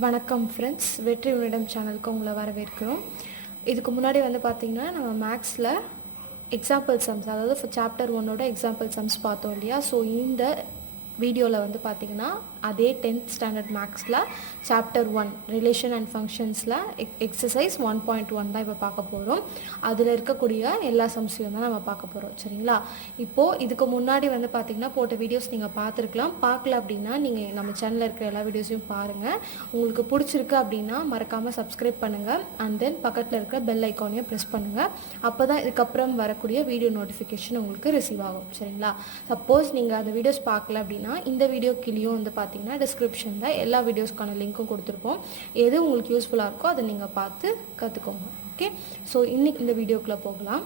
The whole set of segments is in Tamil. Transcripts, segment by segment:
வணக்கம் ஃப்ரெண்ட்ஸ், வெற்றி உன்னிடம் சேனலுக்கு உங்களை வரவேற்கிறோம். இதுக்கு முன்னாடி வந்து பார்த்திங்கன்னா நம்ம மேக்ஸில் எக்ஸாம்பிள் சம்ஸ், அதாவது சாப்டர் 1 எக்ஸாம்பிள் சம்ஸ் பார்த்தோம் இல்லையா. ஸோ இந்த வீடியோவில் வந்து பார்த்திங்கன்னா அதே 10th ஸ்டாண்டர்ட் மேக்ஸில் சாப்டர் 1 ரிலேஷன் அண்ட் ஃபங்க்ஷன்ஸில் எக்ஸசைஸ் 1.1 தான் இப்போ பார்க்க போகிறோம். அதில் இருக்கக்கூடிய எல்லா சம்ஸையும் தான் நம்ம பார்க்க போகிறோம். சரிங்களா? இப்போது இதுக்கு முன்னாடி வந்து பார்த்திங்கன்னா போட்ட வீடியோஸ் நீங்கள் பார்த்துருக்கலாம். பார்க்கல அப்படின்னா நீங்கள் நம்ம சேனலில் இருக்கிற எல்லா வீடியோஸையும் பாருங்கள். உங்களுக்கு பிடிச்சிருக்கு அப்படின்னா மறக்காமல் சப்ஸ்கிரைப் பண்ணுங்கள். அண்ட் தென் பக்கத்தில் இருக்கிற பெல் ஐக்கானையும் ப்ரெஸ் பண்ணுங்கள். அப்போ தான் இதுக்கப்புறம் வரக்கூடிய வீடியோ நோட்டிஃபிகேஷன் உங்களுக்கு ரிசீவ் ஆகும். சரிங்களா? சப்போஸ் நீங்கள் அந்த வீடியோஸ் பார்க்கல அப்படின்னா இந்த வீடியோ கீழேயும் வந்து பார்த்தீங்கன்னா டிஸ்கிரிப்ஷனில் எல்லா வீடியோஸ்க்கான லிங்க்கும் கொடுத்துருப்போம். எது உங்களுக்கு யூஸ்ஃபுல்லாக இருக்கோ அதை நீங்கள் பார்த்து கற்றுக்கோங்க. ஓகே, ஸோ இன்றைக்கி இந்த வீடியோக்குள்ளே போகலாம்.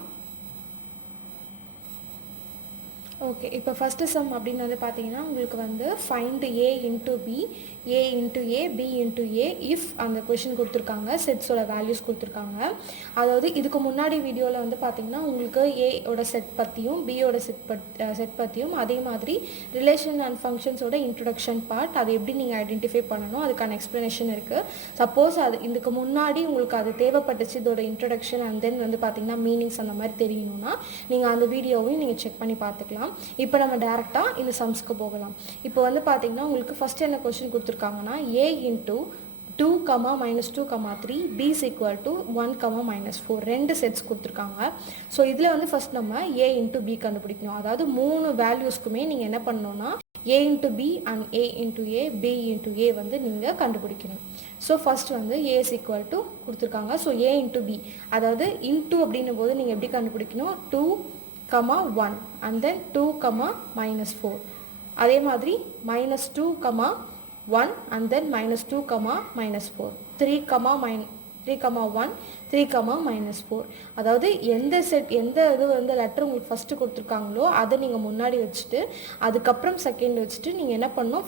ஓகே, இப்போ ஃபஸ்ட்டு சம் அப்படின்னு வந்து பார்த்தீங்கன்னா உங்களுக்கு வந்து find A into B, A into A, B into A if அந்த கொஷின் கொடுத்துருக்காங்க. செட்ஸோட வேல்யூஸ் கொடுத்துருக்காங்க. அதாவது இதுக்கு முன்னாடி வீடியோவில் வந்து பார்த்தீங்கன்னா உங்களுக்கு ஏயோட செட் பற்றியும் பியோட செட் பற்றியும் அதே மாதிரி ரிலேஷன் அண்ட் ஃபங்க்ஷன்ஸோட இன்ட்ரொடக்ஷன் பார்ட் அதை எப்படி நீங்கள் ஐடென்டிஃபை பண்ணணும் அதுக்கான எக்ஸ்ப்ளனேஷன் இருக்குது. சப்போஸ் அது இதுக்கு முன்னாடி உங்களுக்கு அது தேவைப்பட்டுச்சு, இதோட இன்ட்ரொடக்ஷன் அண்ட் தென் வந்து பார்த்தீங்கன்னா மீனிங்ஸ் அந்த மாதிரி தெரியணும்னா நீங்கள் அந்த வீடியோவையும் நீங்கள் செக் பண்ணி பார்த்துக்கலாம். இப்போ நம்ம டைரெக்டாக இந்த சம்ஸ்க்கு போகலாம். இப்போ வந்து பார்த்தீங்கன்னா உங்களுக்கு ஃபஸ்ட் என்ன கொஸ்டின் கொடுத்துருக்காங்கன்னா A into 2, -2, 3 b is equal to 1, -4 ரெண்டு செட்ஸ் கொடுத்துருக்காங்க. ஸோ இதில் வந்து ஃபஸ்ட் நம்ம ஏ இன்ட்டு பி கண்டுபிடிக்கணும். அதாவது 3 வேல்யூஸ்க்குமே நீங்கள் என்ன பண்ணணும்னா A into B and A into A, B into A வந்து நீங்கள் கண்டுபிடிக்கணும். ஸோ ஃபஸ்ட் வந்து ஏ இஸ் ஈக்குவல் டு கொடுத்துருக்காங்க. ஸோ ஏ இன்ட்டு பி, அதாவது இன்ட்டு அப்படின்னும் போது நீங்கள் எப்படி கண்டுபிடிக்கணும், 2, 1 and then 2, -4. அதே மாதிரி -2, 1 and then -2, -4. 3, 1, 3, -4. அதாவது எந்த இது வந்து லெட்டர் உங்களுக்கு ஃபஸ்ட்டு கொடுத்துருக்காங்களோ அதை நீங்கள் முன்னாடி வச்சுட்டு அதுக்கப்புறம் செகண்ட் வச்சுட்டு நீங்கள் என்ன பண்ணணும்,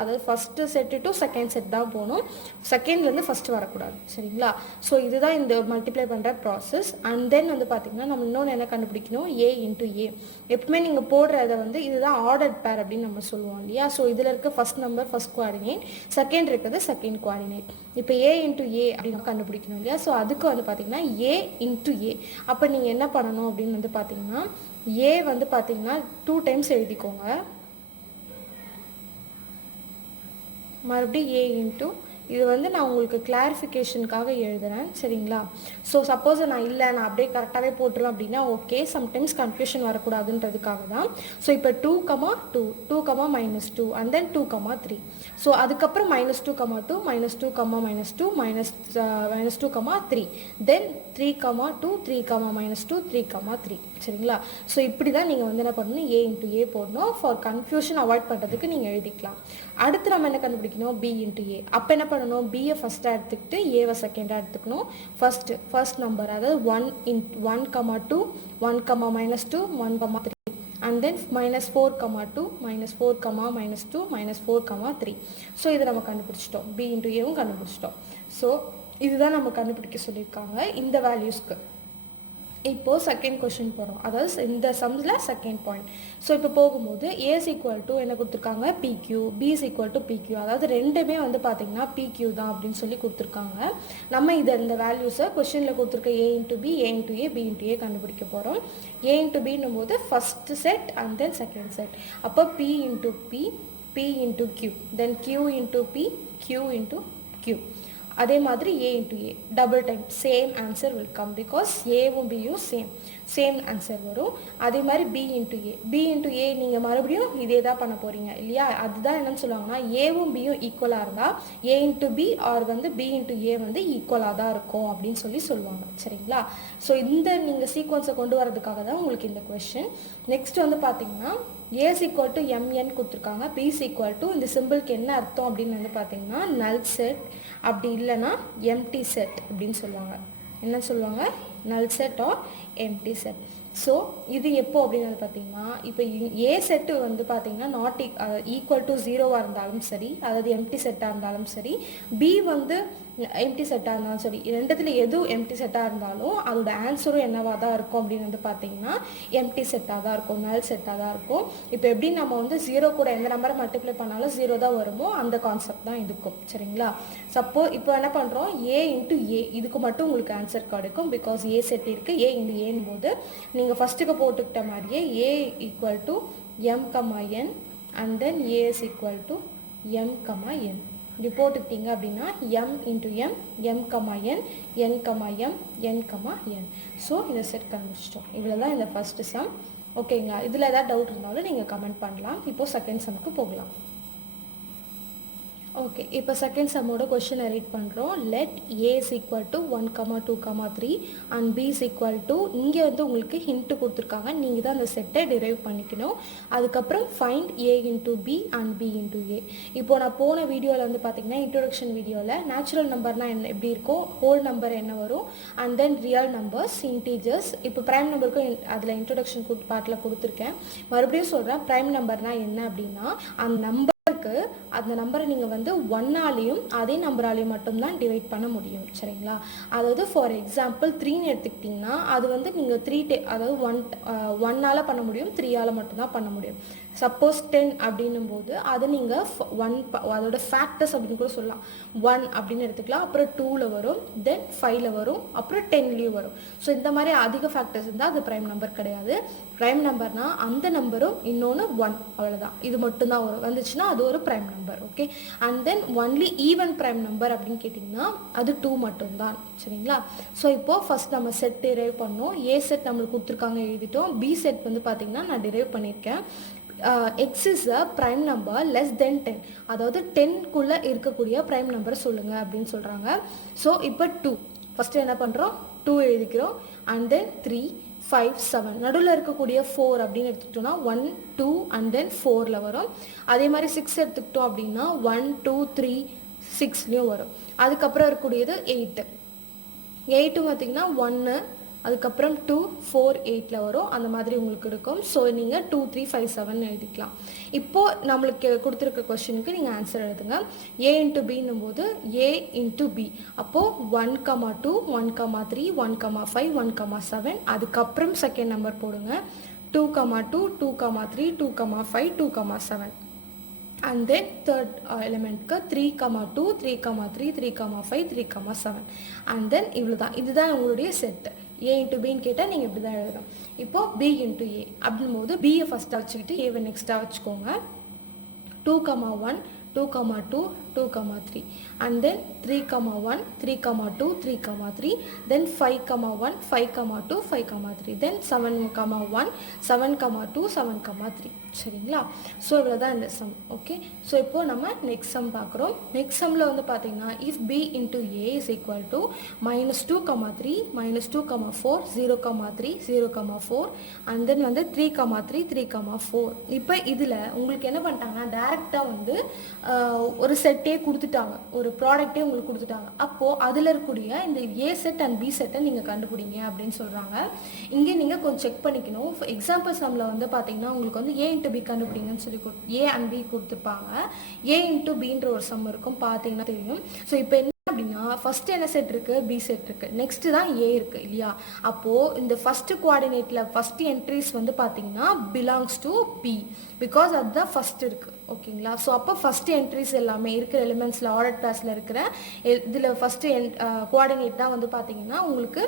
அதாவது first set to second set தான் போகணும். செகண்ட்லேருந்து ஃபஸ்ட்டு வரக்கூடாது. சரிங்களா? ஸோ இதுதான் இந்த மல்டிப்ளை பண்ணுற ப்ராசஸ். அண்ட் தென் வந்து பார்த்திங்கன்னா நம்ம இன்னொன்று என்ன கண்டுபிடிக்கணும், ஏ இன்ட்டு ஏ. எப்பவுமே நீங்கள் போடுறத வந்து இதுதான் ஆர்டர்ட் பேர் அப்படின்னு நம்ம சொல்லுவோம் இல்லையா. ஸோ இதில் இருக்க first number first coordinate, second இருக்கிறது செகண்ட் குவாடினேட். இப்போ ஏ இன்ட்டு ஏ அப்படின்னு கண்டுபிடிக்கணும் இல்லையா. ஸோ அதுக்கு வந்து பார்த்திங்கன்னா ஏ இன்ட்டு ஏ. அப்போ நீங்கள் என்ன பண்ணணும் அப்படின்னு வந்து பார்த்திங்கன்னா ஏ வந்து பார்த்திங்கன்னா 2 டைம்ஸ் எழுதிக்கோங்க. மறுபடியும் ஏ இன்ட்டு, இது வந்து நான் உங்களுக்கு கிளாரிஃபிகேஷனுக்காக எழுதுகிறேன். சரிங்களா? ஸோ சப்போஸ் நான் அப்படியே கரெக்டாகவே போட்டுருவேன் அப்படின்னா ஓகே, சம்டைம்ஸ் கன்ஃபியூஷன் வரக்கூடாதுன்றதுக்காக தான். ஸோ இப்போ 2, 2, 2, -2 அண்ட் தென் 2, 3. ஸோ அதுக்கப்புறம் -2, 2, -2, -2, -2, 3, தென் 3, 2, 3, -2, 3, 3. சரிங்களா? ஸோ இப்படி தான் நீங்கள் வந்து என்ன பண்ணணும், ஏ இன்ட்டு ஏ போடணும். ஃபார் கன்ஃபியூஷன் அவாய்ட் பண்ணுறதுக்கு நீங்கள் எழுதிக்கலாம். அடுத்து நம்ம என்ன கண்டுபிடிக்கணும், பி இன்ட்டு ஏ. அப்போ என்ன பண்ணணும், பியை ஃபஸ்ட்டாக எடுத்துக்கிட்டு ஏவை செகண்டாக எடுத்துக்கணும். ஃபர்ஸ்ட் நம்பர், அதாவது 1, 2, 1, -2, 1, 3 and then -4, 2, -4, -2, -4, 3. ஸோ இதை நம்ம கண்டுபிடிச்சிட்டோம். பி இன்ட்டு ஏவும் கண்டுபிடிச்சிட்டோம். ஸோ இதுதான் நம்ம கண்டுபிடிக்க சொல்லியிருக்காங்க இந்த வேல்யூஸ்க்கு. இப்போது செகண்ட் கொஷின் போகிறோம். அதாவது இந்த சம்ஸில் செகண்ட் பாயிண்ட். ஸோ இப்போ போகும்போது ஏ இஸ் ஈக்குவல் டு என்ன கொடுத்துருக்காங்க, பிக்யூ, பி இஸ் ஈக்குவல் டு பிக்யூ. அதாவது ரெண்டுமே வந்து பார்த்திங்கன்னா பிக்யூ தான் அப்படின்னு சொல்லி கொடுத்துருக்காங்க. நம்ம இந்த வேல்யூஸை கொஷினில் கொடுத்துருக்க A into B, A into A, B into A கண்டுபிடிக்க போகிறோம். ஏ இன்ட்டு பின்னும் போது first set and then second set. அப்போ P into P, P into Q, then Q into P, Q into Q. அதே மாதிரி A into A double time same answer will come, because ஏவும் பியும் சேம் ஆன்சர் வரும். அதே மாதிரி பி இன்ட்டு ஏ நீங்கள் மறுபடியும் இதே தான் பண்ண போகிறீங்க இல்லையா. அதுதான் என்னன்னு சொல்லுவாங்கன்னா ஏவும் பியும் ஈக்குவலாக இருந்தால் ஏ இன்ட்டு பி ஆர் வந்து பி இன்ட்டு ஏ வந்து ஈக்குவலாக தான் இருக்கும் அப்படின்னு சொல்லுவாங்க. சரிங்களா? ஸோ இந்த நீங்கள் சீக்வன்ஸை கொண்டு வரதுக்காக தான் உங்களுக்கு இந்த கொஷின். நெக்ஸ்ட் வந்து பார்த்தீங்கன்னா ஏ இஸ் ஈக்குவல் டு எம்என் கொடுத்துருக்காங்க. பி இஸ் ஈக்குவல் டு, இந்த சிம்பிளுக்கு என்ன அர்த்தம் அப்படின்னு வந்து பார்த்தீங்கன்னா நல் செட், அப்படி இல்லைன்னா எம்டி செட் அப்படின்னு சொல்லுவாங்க. என்ன சொல்லுவாங்க, null set are empty set. So இது எப்போ அப்படின்னு பார்த்தீங்கன்னா, இப்போ ஏ செட்டு வந்து பார்த்தீங்கன்னா நாட் ஈக்குவல் டு 0வாக இருந்தாலும் சரி, அதாவது எம்டி செட்டாக இருந்தாலும் சரி, பி வந்து எம்டி செட்டாக இருந்தாலும் சரி, ரெண்டுத்துல எதுவும் எம்டி செட்டாக இருந்தாலும் அதோட ஆன்சரும் என்னவாக தான் இருக்கும் அப்படின்னு வந்து பார்த்தீங்கன்னா எம்டி செட்டாக தான் இருக்கும், நல் செட்டாக தான் இருக்கும். இப்போ எப்படி நம்ம வந்து 0 கூட எந்த நம்பரை மல்டிப்ளை பண்ணாலும் 0 தான் வருமோ அந்த கான்செப்ட் தான் இருக்கும். சரிங்களா? சப்போஸ் இப்போ என்ன பண்ணுறோம், ஏ இன்ட்டு ஏ இதுக்கு மட்டும் உங்களுக்கு ஆன்சர் கிடைக்கும். பிகாஸ் ஏ செட் இருக்குது, ஏ இன்ட்டு ஏன் போது நீங்கள் ஃபஸ்ட்டுக்கு போட்டுக்கிட்ட மாதிரியே A equal to M comma N and then A is equal to M comma N. இப்படி போட்டுக்கிட்டீங்க அப்படின்னா M into M, M comma N, N comma M, N comma N. So இந்த செட் கண்டுபிடிச்சிட்டோம். இவ்வளோ தான் இந்த ஃபஸ்ட்டு சம். ஓகேங்களா? இதில் ஏதாவது டவுட் இருந்தாலும் நீங்கள் கமெண்ட் பண்ணலாம். இப்போது செகண்ட் சம்முக்கு போகலாம். ஓகே, இப்போ செகண்ட் சம்மோட கொஷினை ரீட் பண்ணுறோம். Let A is equal to 1, 2, 3 and B is equal to, இங்கே வந்து உங்களுக்கு ஹிண்ட்டு கொடுத்துருக்காங்க, நீங்கள் தான் அந்த செட்டை டிரைவ் பண்ணிக்கணும். அதுக்கப்புறம் find A into B and B into A. இப்போது நான் போன வீடியோவில் வந்து பார்த்தீங்கன்னா இன்ட்ரோடக்ஷன் வீடியோவில் நேச்சுரல் நம்பர்னால் என்ன எப்படி இருக்கும், ஹோல் நம்பர் என்ன வரும், and then real numbers, integers. இப்போ ப்ரைம் நம்பருக்கும் அதில் இன்ட்ரோடக்ஷன் பார்ட்டில் கொடுத்துருக்கேன். மறுபடியும் சொல்கிறேன், ப்ரைம் நம்பர்னால் என்ன அப்படின்னா அந்த அந்த நம்பரை நீங்கள் வந்து 1ஆலையும் அதே நம்பராலையும் மட்டும்தான் டிவைட் பண்ண முடியும். சரிங்களா? அதாவது ஃபார் எக்ஸாம்பிள் 3ன்னு எடுத்துக்கிட்டிங்கன்னா அது வந்து நீங்கள் அதாவது 1ஆல் பண்ண முடியும், 3ஆல் மட்டும்தான் பண்ண முடியும். சப்போஸ் 10 அப்படின்னும் போது அது நீங்கள் 1 அதோட ஃபேக்டர்ஸ் அப்படின்னு கூட சொல்லலாம். 1 அப்படின்னு எடுத்துக்கலாம், அப்புறம் 2ல் வரும், தென் 5ல் வரும், அப்புறம் 10லேயும் வரும். ஸோ இந்த மாதிரி அதிக ஃபேக்டர்ஸ் இருந்தால் அது ப்ரைம் நம்பர் கிடையாது. ப்ரைம் நம்பர்னால் அந்த நம்பரும் இன்னொன்று 1, அவ்வளோதான். இது மட்டும்தான் வரும். வந்துச்சுன்னா அது ஒரு prime number. Okay, and then only even prime number அப்படின்னு கேட்டிங்கன்னா அது 2 மட்டும்தான். சரிங்களா? ஸோ இப்போது ஃபஸ்ட் நம்ம செட் டிரைவ் பண்ணோம். ஏ செட் நம்மளுக்கு கொடுத்துருக்காங்க, எழுதிட்டோம். பி செட் வந்து பார்த்திங்கன்னா நான் டிரைவ் பண்ணியிருக்கேன். X is a prime number less than 10, அதாவது 10க்குள்ளே இருக்கக்கூடிய ப்ரைம் நம்பரை சொல்லுங்கள் அப்படின்னு சொல்கிறாங்க. ஸோ இப்போ 2 ஃபஸ்ட்டு என்ன பண்ணுறோம், 2 எழுதிக்கிறோம். அண்ட் தென் 3, 5, 7 நடுவில் இருக்கக்கூடிய 4 அப்படின்னு எடுத்துக்கிட்டோம்னா 1, 2 அண்ட் தென் 4ல் வரும். அதே மாதிரி 6 எடுத்துக்கிட்டோம் அப்படின்னா 1, 2, 3, 6லேயும் வரும். அதுக்கப்புறம் இருக்கக்கூடியது 8 பார்த்திங்கன்னா 1, அதுக்கப்புறம் 2, 4, 8ல் வரும். அந்த மாதிரி உங்களுக்கு இருக்கும். ஸோ நீங்கள் 2, 3, 5, 7 எழுதிக்கலாம். இப்போது நம்மளுக்கு கொடுத்துருக்க கொஸ்டினுக்கு நீங்கள் ஆன்சர் எழுதுங்க. ஏ இன்ட்டு பின்னும் போது ஏ இன்ட்டு பி, அப்போது 1, 2, 1, 3, 1, 5, 1, 7. அதுக்கப்புறம் செகண்ட் நம்பர் போடுங்க. 2, 2, 2, 3, 2, 5, 2, 7. அண்ட் தென் தேர்ட் எலிமெண்ட்க்கு 3, 2, 3, 3, 3, 5, 3, 7. அண்ட் தென் இவ்வளோ தான். இதுதான் உங்களுடைய செட்டு. ஏ இன்ட்டு பின்னு கேட்டால் நீங்கள் இப்படி தான் எழுதணும். இப்போது பி இன்ட்டு ஏ அப்படின்போது பியை ஃபஸ்ட்டாக வச்சுக்கிட்டு ஏவை நெக்ஸ்ட்டாக வச்சுக்கோங்க. 2, 1, 2, 2, 2, 3, and then 3, 1, 3, 2, 3, 3, then 5, 1, 5, 2, 5, 3, then 7, 1, 7, 2, 7, 3. சரிங்களா? ஸோ இவ்வளோ தான் இந்த சம். ஓகே, ஸோ இப்போது நம்ம நெக்ஸ்ட் சம் பார்க்குறோம். நெக்ஸ்ட் சம்மில் வந்து பார்த்தீங்கன்னா if B into A is equal to -2, 3, -2, 4, 0, 3, 0, 4 and then வந்து 3, 3, 3, 4. இப்போ இதில் உங்களுக்கு என்ன பண்ணிட்டாங்கன்னா டேரெக்டாக வந்து ஒரு செட்டே கொடுத்துட்டாங்க, ஒரு ப்ராடக்டே உங்களுக்கு கொடுத்துட்டாங்க. அப்போது அதில் இருக்கக்கூடிய இந்த ஏ செட் அண்ட் பி செட்டை நீங்கள் கண்டுபிடிங்க அப்படின்னு சொல்கிறாங்க. இங்கே நீங்கள் கொஞ்சம் செக் பண்ணிக்கணும். எக்ஸாம்பிள் சம்மில் வந்து பார்த்தீங்கன்னா உங்களுக்கு வந்து ஏ இன்ட்டு பி கண்டுபிடிங்கன்னு சொல்லி ஏ அண்ட் பி கொடுத்துருப்பாங்க. ஏ இன்ட்டு பின்ற ஒரு சம் இருக்கும், பார்த்தீங்கன்னா தெரியும். ஸோ இப்போ என்ன அப்படின்னா ஃபஸ்ட்டு என்ன செட் இருக்குது, பி செட் இருக்குது, நெக்ஸ்ட்டு தான் ஏ இருக்குது இல்லையா? அப்போது இந்த ஃபஸ்ட்டு கோஆர்டினேட்டில் ஃபஸ்ட்டு என்ட்ரிஸ் வந்து பார்த்தீங்கன்னா பிலாங்ஸ் டு பி, பிகாஸ் அதுதான் ஃபஸ்ட்டு இருக்குது. ஓகேங்களா? ஸோ அப்போ ஃபஸ்ட்டு என்ட்ரிஸ் எல்லாமே இருக்கிற எலிமெண்ட்ஸில் ஆர்டர் கிளாஸில் இருக்கிற இதில் ஃபஸ்ட்டு கோஆர்டினேட் தான் வந்து பார்த்தீங்கன்னா உங்களுக்கு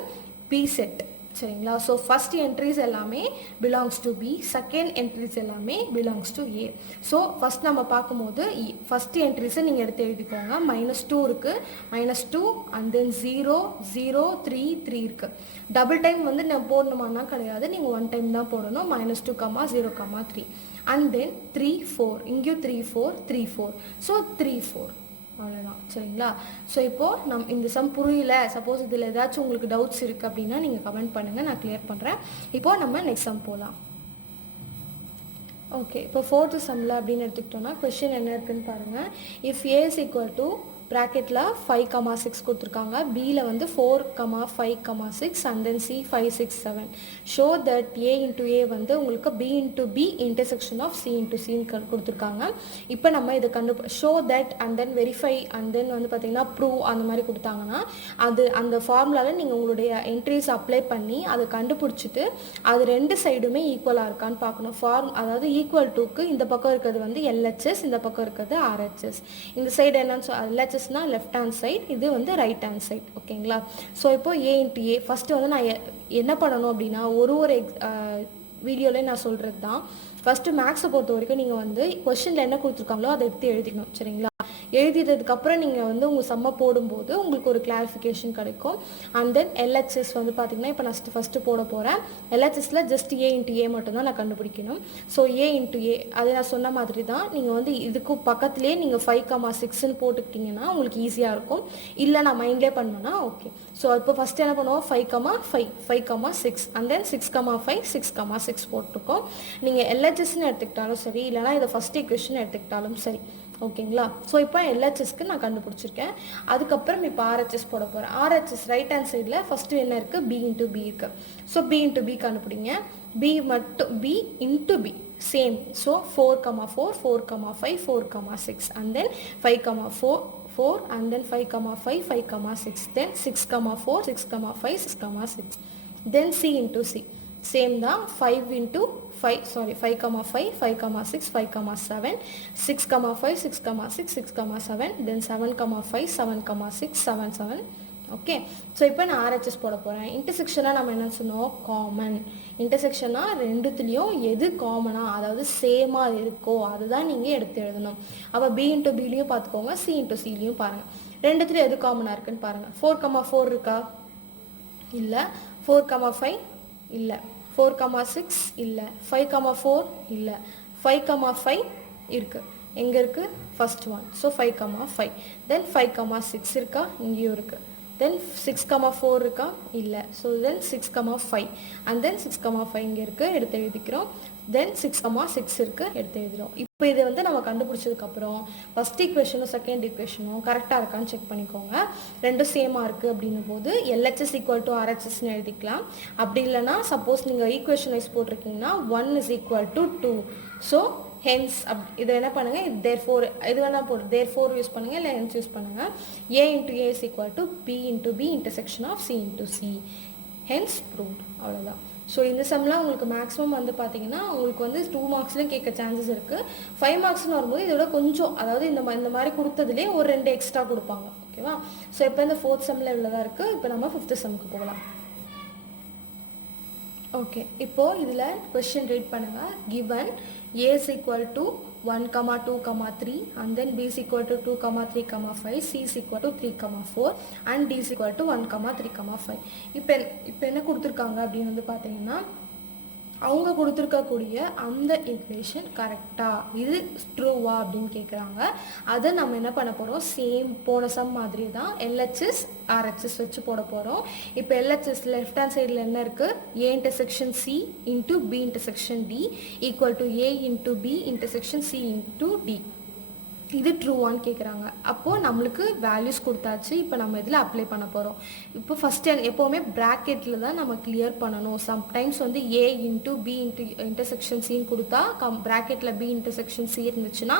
பி செட். சரிங்களா? ஸோ ஃபஸ்ட் என்ட்ரிஸ் எல்லாமே belongs to B, second entries எல்லாமே belongs to A. So first நம்ம பார்க்கும்போது ஃபஸ்ட்டு என்ட்ரிஸை நீங்கள் எடுத்து எழுதிக்கோங்க. -2 இருக்குது, -2 அண்ட் தென் 0, 0, 3, 3 இருக்குது. டபுள் டைம் வந்து நான் போடணுமானா கிடையாது, நீங்கள் 1 டைம் தான் போடணும். -2, 0, 3 அண்ட் தென் 3, 4, இங்கேயும் 3, 4, 3, 4. ஸோ 3, 4 அவ்வளோதான். சரிங்களா? ஸோ இப்போது இந்த சம் புரியல, சப்போஸ் இதில் ஏதாச்சும் உங்களுக்கு டவுட்ஸ் இருக்குது அப்படின்னா நீங்கள் கமெண்ட் பண்ணுங்கள், நான் கிளியர் பண்ணுறேன். இப்போது நம்ம நெக்ஸ்ட் சம் போகலாம். ஓகே, இப்போ 4th சம்மில் அப்படின்னு எடுத்துக்கிட்டோன்னா கொஸ்டின் என்ன இருக்குன்னு பாருங்கள். If A is equal to ப்ராக்கெட்டில் 5,6 கொடுத்துருக்காங்க, பியில் வந்து 4,5,6 and then C 5, 6, 7. Show that A into A வந்து உங்களுக்கு B into B intersection of C into சின்னு கொடுத்துருக்காங்க. இப்போ நம்ம இதை show that and then verify and then வந்து பார்த்தீங்கன்னா ப்ரூவ் அந்த மாதிரி கொடுத்தாங்கன்னா அது அந்த ஃபார்முலாவில் நீங்கள் உங்களுடைய என்ட்ரிஸ் அப்ளை பண்ணி அதை கண்டுபிடிச்சிட்டு அது ரெண்டு சைடுமே ஈக்குவலாக இருக்கான்னு பார்க்கணும். அதாவது ஈக்குவல் டுக்கு இந்த பக்கம் இருக்கிறது வந்து எல்ஹெச்எஸ், இந்த பக்கம் இருக்கிறது ஆர்ஹெச்எஸ். இந்த சைடு என்னன்னு எல்ஹெச்எஸ்னா லெஃப்ட் ஹேண்ட் சைட், இது வந்து ரைட் ஹேண்ட் சைட். ஓகேங்களா? ஸோ இப்போ ஏ இன்ட்டு ஏ ஃபஸ்ட்டு வந்து நான் என்ன பண்ணணும் அப்படின்னா ஒரு வீடியோலேயே நான் சொல்கிறது தான். ஃபஸ்ட்டு மேக்ஸை பொறுத்த வரைக்கும் நீங்கள் வந்து கொஷனில் என்ன கொடுத்துருக்காங்களோ அதை எடுத்து எழுதிக்கணும். சரிங்களா? எழுதிட்டதுக்கப்புறம் நீங்கள் வந்து உங்கள் சம்மை போடும்போது உங்களுக்கு ஒரு கிளாரிஃபிகேஷன் கிடைக்கும். அண்ட் தென் எல்ஹெச்எஸ் வந்து பார்த்தீங்கன்னா இப்போ நான் ஃபஸ்ட்டு போட போகிறேன். எல்ஹெச்எஸில் ஜஸ்ட் ஏ இன்ட்டு ஏ மட்டும்தான் நான் கண்டுபிடிக்கணும். ஸோ ஏ இன்ட்டு ஏ அதை நான் சொன்ன மாதிரி தான் நீங்கள் வந்து இதுக்கு பக்கத்துலேயே நீங்கள் 5,6ன்னு போட்டுக்கிட்டிங்கன்னா உங்களுக்கு ஈஸியாக இருக்கும். இல்லை நான் மைண்ட்லேயே பண்ணேன்னா ஓகே. ஸோ இப்போ ஃபஸ்ட்டு என்ன பண்ணுவோம், 5,5, 5,6 அண்ட் தென் 6,5, 6,6 போட்டிருக்கோம். நீங்கள் எல்ஹெச்எஸ்ன்னு எடுத்துக்கிட்டாலும் சரி, இல்லைனா இதை ஃபஸ்ட் ஈக்குவேஷன் எடுத்துக்கிட்டாலும் சரி. ஓகேங்களா? ஸோ இப்போ எல்ஹெச்எஸ்க்கு நான் கண்டுபிடிச்சிருக்கேன். அதுக்கப்புறம் இப்போ ஆர்ஹெச்எஸ் போட போகிறேன். ஆர்ஹெச்எஸ் ரைட் ஹேண்ட் சைடில் ஃபஸ்ட்டு என்ன இருக்குது, பி இன்ட்டு பி இருக்குது. ஸோ பி இன்ட்டு பி கண்டுபிடிங்க. பி மட்டும் B into B same. So 4,4, 4,5, 4,6 and then 5,4 and then 5,5, 5,6 then 6,4, 6,5, 6,6 then C into C same தான். 5 into 5 sorry 5,5, 5,6, 5,7 6,5, 6,6, 6,7 then 7,5, 7,6, 7, 7. Okay. So இப்போ நான் ஆர்ஹெச்எஸ் போட போகிறேன். இன்டர்செக்ஷனாக நம்ம என்ன சொன்னோம், காமன். இன்டர்செக்ஷனாக ரெண்டுத்துலேயும் எது காமனாக அதாவது சேமாக இருக்கோ அதுதான் நீங்கள் எடுத்து எழுதணும். அப்போ பி இன்ட்டு பிலையும் பார்த்துக்கோங்க, சி இன்ட்டு சிலையும் பாருங்கள். ரெண்டுத்துலேயும் எது காமனாக இருக்குன்னு பாருங்கள். 4,4 இருக்கா, இல்லை. 4,5 இல்லை. 4,6 இல்லை. 5,4 இல்லை. 5,5 இருக்குது. எங்கே இருக்குது, ஃபஸ்ட் ஒன். ஸோ 5,5 தென் 5,6 இருக்கா, இங்கேயும் இருக்குது. தென் 6,4 இருக்கா, இல்லை. ஸோ தென் 6,5 அண்ட் தென் 6,5 இங்கே இருக்குது, எடுத்து எழுதிக்கிறோம். தென் 6,6 இருக்குது, எடுத்து எழுதிடும். இப்போ இதை வந்து நம்ம கண்டுபிடிச்சதுக்கப்புறம் ஃபஸ்ட் ஈக்குவேஷனும் செகண்ட் ஈக்குவேஷனும் கரெக்டாக இருக்கான்னு செக் பண்ணிக்கோங்க. ரெண்டும் சேமாக இருக்குது அப்படின்னும் போது எல்ஹெச்எஸ் ஈக்குவல் டு ஆர்ஹெச்எஸ்ன்னு எழுதிக்கலாம். அப்படி இல்லைனா சப்போஸ் நீங்கள் ஈக்குவேஷன் வைஸ் போட்டிருக்கீங்கன்னா 1 is equal to 2. So hence இதை என்ன பண்ணுங்கள், தேர்ஃபோர் இது வேணால் போடு, தேர்ஃபோர் யூஸ் பண்ணுங்கள், இல்லை ஹென்ஸ் யூஸ் பண்ணுங்கள். A into A is equal to B into B intersection of C into C. Hence proved. அவ்வளோதான். ஸோ இந்த சம்லாம் உங்களுக்கு மேக்ஸிமம் வந்து பார்த்தீங்கன்னா உங்களுக்கு வந்து 2 மார்க்ஸ்லையும் கேட்க சான்சஸ் இருக்குது. 5 மார்க்ஸ்னு வரும்போது இதோட கொஞ்சம் அதாவது இந்த மாதிரி கொடுத்ததுலேயே ஒரு 2 எக்ஸ்ட்ரா கொடுப்பாங்க. ஓகேவா? ஸோ இப்போ இந்த 4th செம்மில் இவ்வளோ தான் இருக்குது. இப்போ நம்ம 5th செம்முக்கு போகலாம். ஓகே. இப்போது இதில் கொஸ்டின் ரீட் பண்ணுங்கள். given a is equal to 1, 2, 3 and then b is equal to 2, 3, 5 c is equal to 3, 4 and d is equal to 1, 3, 5. இப்போ என்ன கொடுத்துருக்காங்க அப்படின்னு வந்து பார்த்தீங்கன்னா அவங்க கொடுத்துருக்கக்கூடிய அந்த ஈக்குவேஷன் கரெக்டாக இது ட்ரூவா அப்படின்னு கேட்குறாங்க. அதை நம்ம என்ன பண்ண போகிறோம், சேம் போன சம் மாதிரி தான் எல்ஹெச்எஸ் ஆர்ஹெச்எஸ் வச்சு போட போகிறோம். இப்போ எல்ஹெச்எஸ் லெஃப்ட் ஹேண்ட் சைடில் என்ன இருக்குது, A intersection C into B intersection D equal to A into B intersection C into D. இது ட்ரூவான்னு கேட்குறாங்க. அப்போது நம்மளுக்கு வேல்யூஸ் கொடுத்தாச்சு. இப்போ நம்ம இதில் அப்ளை பண்ண போகிறோம். இப்போ ஃபஸ்ட்டு எப்போவுமே ப்ராக்கெட்டில் தான் நம்ம கிளியர் பண்ணணும். சம்டைம்ஸ் வந்து ஏ இன்ட்டு பி இன்டர்செக்ஷன் சின்னு கொடுத்தா ப்ராக்கெட்டில் பி இன்டர்செக்ஷன் சி இருந்துச்சுன்னா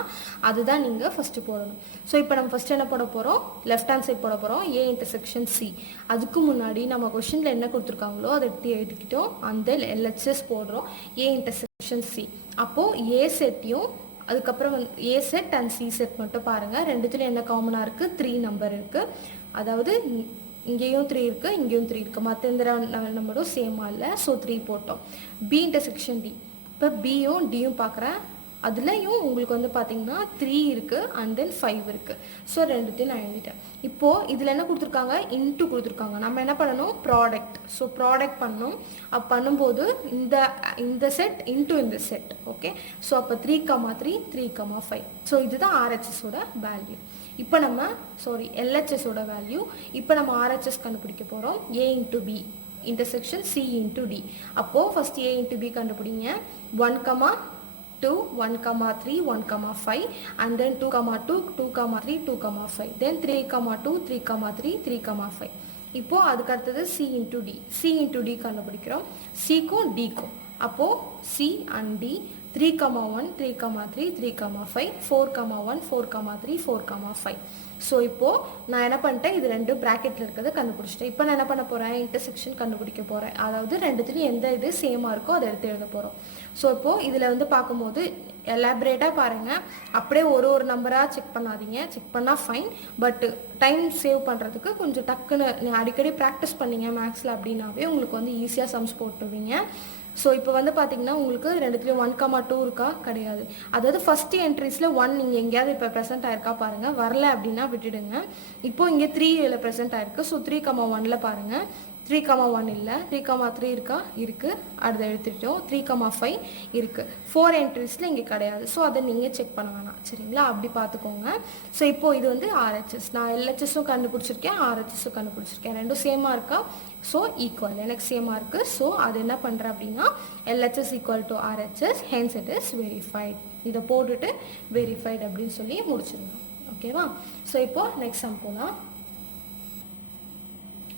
அதுதான் நீங்கள் ஃபஸ்ட்டு போடணும். ஸோ இப்போ நம்ம ஃபஸ்ட்டு என்ன போட போகிறோம், லெஃப்ட் ஹேண்ட் சைட் போட போகிறோம், ஏ இன்டர்செக்ஷன் சி. அதுக்கு முன்னாடி நம்ம கொஷனில் என்ன கொடுத்துருக்காங்களோ அதை எடுத்து எழுதிக்கிட்டோம். அந்த எல்ஹெச்எஸ் போடுறோம், ஏ இன்டர்செக்ஷன் சி. அப்போது ஏ செட்டையும் அதுக்கப்புறம் வந்து ஏ செட் அண்ட் சி செட் மட்டும் பாருங்கள். ரெண்டுத்துலையும் என்ன காமனாக இருக்குது, 3 நம்பர் இருக்குது. அதாவது இங்கேயும் 3 இருக்குது, இங்கேயும் 3 இருக்குது. மற்ற எந்த நம்பரும் சேமாக இல்லை. ஸோ 3 போட்டோம். B intersection D. இப்போ பியும் டியும் பார்க்குறேன். அதுலேயும் உங்களுக்கு வந்து பார்த்தீங்கன்னா 3 இருக்குது அண்ட் தென் 5 இருக்குது. ஸோ ரெண்டுத்தையும் நான் எழுதிட்டேன். இப்போது இதில் என்ன கொடுத்துருக்காங்க, இன்ட்டு கொடுத்துருக்காங்க. நம்ம என்ன பண்ணணும், ப்ராடக்ட். ஸோ ப்ராடக்ட் பண்ணணும். அப்போ பண்ணும்போது இந்த செட் இன்ட்டு இந்த செட். ஓகே. ஸோ அப்போ 3,3, 3,5. ஸோ இதுதான் ஆர்ஹெச்எஸோட வேல்யூ. இப்போ நம்ம எல்ஹெச்எஸோட வேல்யூ. இப்போ நம்ம ஆர்ஹெச்எஸ் கண்டுபிடிக்க போகிறோம். A into B intersection C into D. அப்போது ஃபஸ்ட் ஏ இன்ட்டு பி கண்டுபிடிங்க. 1, 2, 1, 3, 1, 5, and then 2, 2, 2, 3, 2, 5, then 3, 2, 3, 3, 3, 5. இப்போ அதுக்கு அடுத்தது C into D. C into D கண்டுபிடிக்கிறோம். C க்கும் D க்கும். அப்போ C and D 3, 1, 3, 3, 3, 5, 4, 1, 4, 3, 4, 5. ஸோ இப்போது நான் என்ன பண்ணிட்டேன், இது ரெண்டு ப்ராக்கெட்டில் இருக்கிறத கண்டுபிடிச்சிட்டேன். இப்போ நான் என்ன பண்ண போகிறேன், இன்டர்செக்ஷன் கண்டுபிடிக்க போகிறேன். அதாவது ரெண்டுத்துலையும் எந்த இது சேமாக இருக்கோ அதை எடுத்து எழுத போகிறோம். ஸோ இப்போது இதில் வந்து பார்க்கும்போது எலாபரேட்டாக பாருங்கள், அப்படியே ஒரு நம்பராக செக் பண்ணாதீங்க. செக் பண்ணால் ஃபைன், பட் டைம் சேவ் பண்ணுறதுக்கு கொஞ்சம் டக்குன்னு அடிக்கடி ப்ராக்டிஸ் பண்ணிங்க மேக்ஸில் அப்படின்னாவே உங்களுக்கு வந்து ஈஸியாக சம்ஸ் போட்டுருவீங்க. ஸோ இப்போ வந்து பார்த்தீங்கன்னா உங்களுக்கு ரெண்டுத்துலேயும் 1, 2 இருக்கா, கிடையாது. அதாவது ஃபஸ்ட்டு என்ட்ரிஸில் 1 நீங்கள் எங்கேயாவது இப்போ ப்ரெசென்ட் ஆயிருக்கா பாருங்கள், வரல அப்படின்னா விட்டுடுங்க. இப்போ இங்கே 3 ப்ரெசென்ட் ஆயிருக்கு. ஸோ 3, 1 பாருங்கள், 3, 1 இல்லை, 3, 3 இருக்கா, இருக்குது, அடுத்த எடுத்துட்டோம். 3, 5 இருக்குது. 4 என்ட்ரிஸில் இங்கே கிடையாது. ஸோ அதை நீங்கள் செக் பண்ண வேணாம், சரிங்களா? அப்படி பார்த்துக்கோங்க. ஸோ இப்போது இது வந்து RHS, நான் LHSஸும் கண்டுபிடிச்சிருக்கேன், RHSஸும் கண்டுபிடிச்சிருக்கேன். ரெண்டும் சேமாக இருக்கா? ஸோ ஈக்குவல், எனக்கு சேமாக இருக்குது. ஸோ அது என்ன பண்ணுறேன் அப்படின்னா LHS equal to RHS, hence it is verified. இதை போட்டுட்டு வெரிஃபைட் அப்படின்னு சொல்லி முடிச்சிடணும். ஓகேவா? ஸோ இப்போது நெக்ஸ்ட் சம் போகலாம்.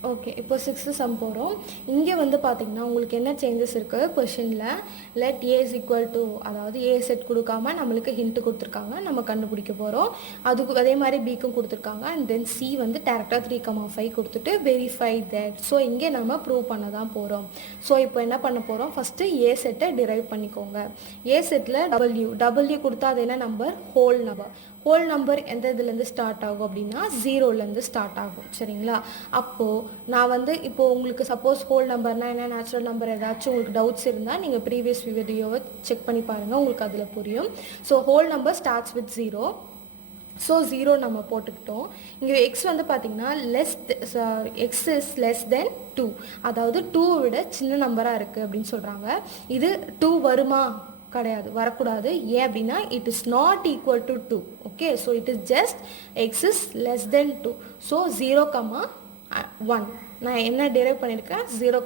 ஓகே, இப்போ 6th சம் போகிறோம். இங்கே வந்து பார்த்திங்கன்னா உங்களுக்கு என்ன சேஞ்சஸ் இருக்குது கொஷினில், let A is equal to, அதாவது ஏ செட் கொடுக்காம நம்மளுக்கு ஹிண்ட்டு கொடுத்துருக்காங்க, நம்ம கண்டுபிடிக்க போகிறோம். அதுக்கு அதே மாதிரி பிக்கும் கொடுத்துருக்காங்க. அண்ட் தென் சி வந்து டேரெக்டாக 3, 5 கொடுத்துட்டு வெரிஃபை தட். ஸோ இங்கே நம்ம ப்ரூவ் பண்ண தான் போகிறோம். ஸோ இப்போ என்ன பண்ண போகிறோம், ஃபஸ்ட்டு ஏ செட்டை டிரைவ் பண்ணிக்கோங்க. ஏ செட்டில் டபிள்யூ கொடுத்தா அது என்ன number, whole number. Whole number எந்த இதுலேருந்து ஸ்டார்ட் ஆகும் அப்படின்னா 0லேருந்து ஸ்டார்ட் ஆகும், சரிங்களா? அப்போது நான் வந்து இப்போது உங்களுக்கு சப்போஸ் ஹோல் நம்பர்னால் என்ன, நேச்சுரல் நம்பர் ஏதாச்சும் உங்களுக்கு டவுட்ஸ் இருந்தால் நீங்கள் ப்ரீவியஸ் வீடியோவை செக் பண்ணி பாருங்கள், உங்களுக்கு அதில் புரியும். So whole number starts with 0. So 0 நம்ம போட்டுக்கிட்டோம். இங்கே எக்ஸ் வந்து பார்த்திங்கன்னா எக்ஸ் இஸ் லெஸ் தென் 2, அதாவது 2 விட சின்ன நம்பராக இருக்குது அப்படின்னு சொல்கிறாங்க. இது 2 வருமா, கிடையாது, வரக்கூடாது. ஏன் அப்படின்னா it is not equal to 2. Okay, so it is just X is less than 2. So 0, 1 நான் என்ன டிரைவ் பண்ணியிருக்கேன், 0,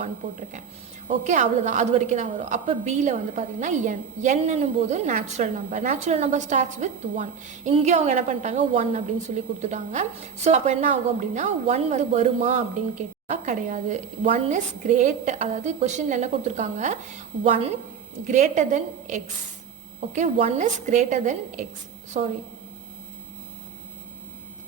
1 போட்டிருக்கேன். ஓகே, அவ்வளோதான், அது வரைக்கும் தான் வரும். அப்போ பியில் வந்து பார்த்திங்கன்னா என்னும் போது நேச்சுரல் நம்பர் ஸ்டார்ட்ஸ் வித் 1. இங்கேயும் அவங்க என்ன பண்ணிட்டாங்க, 1 அப்படின்னு சொல்லி கொடுத்துட்டாங்க. ஸோ அப்போ என்ன ஆகும் அப்படின்னா 1 வந்து வருமா அப்படின்னு கேட்டால் கிடையாது. 1 இஸ் கிரேட், அதாவது கொஷினில் என்ன கொடுத்துருக்காங்க, 1 greater than x. okay, 1 is greater than x. sorry,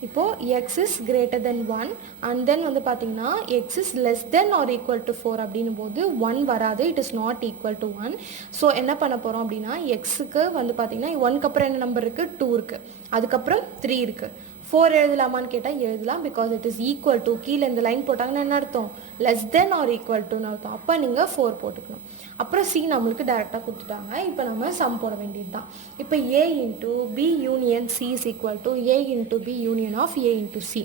இப்போ x is greater than 1 and then வந்து பார்த்தீங்கன்னா x is less than or equal to 4 அப்படின்னும் போது 1 வராது, it is not equal to 1. So என்ன பண்ண போகிறோம் அப்படின்னா எக்ஸுக்கு வந்து பார்த்தீங்கன்னா 1க்கு அப்புறம் என்ன நம்பர் இருக்குது, 2 இருக்குது, அதுக்கப்புறம் 3 இருக்குது. 4 எழுதலாமான்னு கேட்டால் எழுதலாம், because it is equal to, கீழே இந்த லைன் போட்டாங்கன்னா என்ன அர்த்தம், லெஸ் தென் ஆர் ஈக்குவல் டுன்னு அர்த்தம். அப்போ நீங்கள் 4 போட்டுக்கணும். அப்புறம் சி நம்மளுக்கு டேரெக்டாக கொடுத்துட்டாங்க. இப்போ நம்ம சம் போட வேண்டியது தான். இப்போ A into B union C is equal to A into B union of A into C.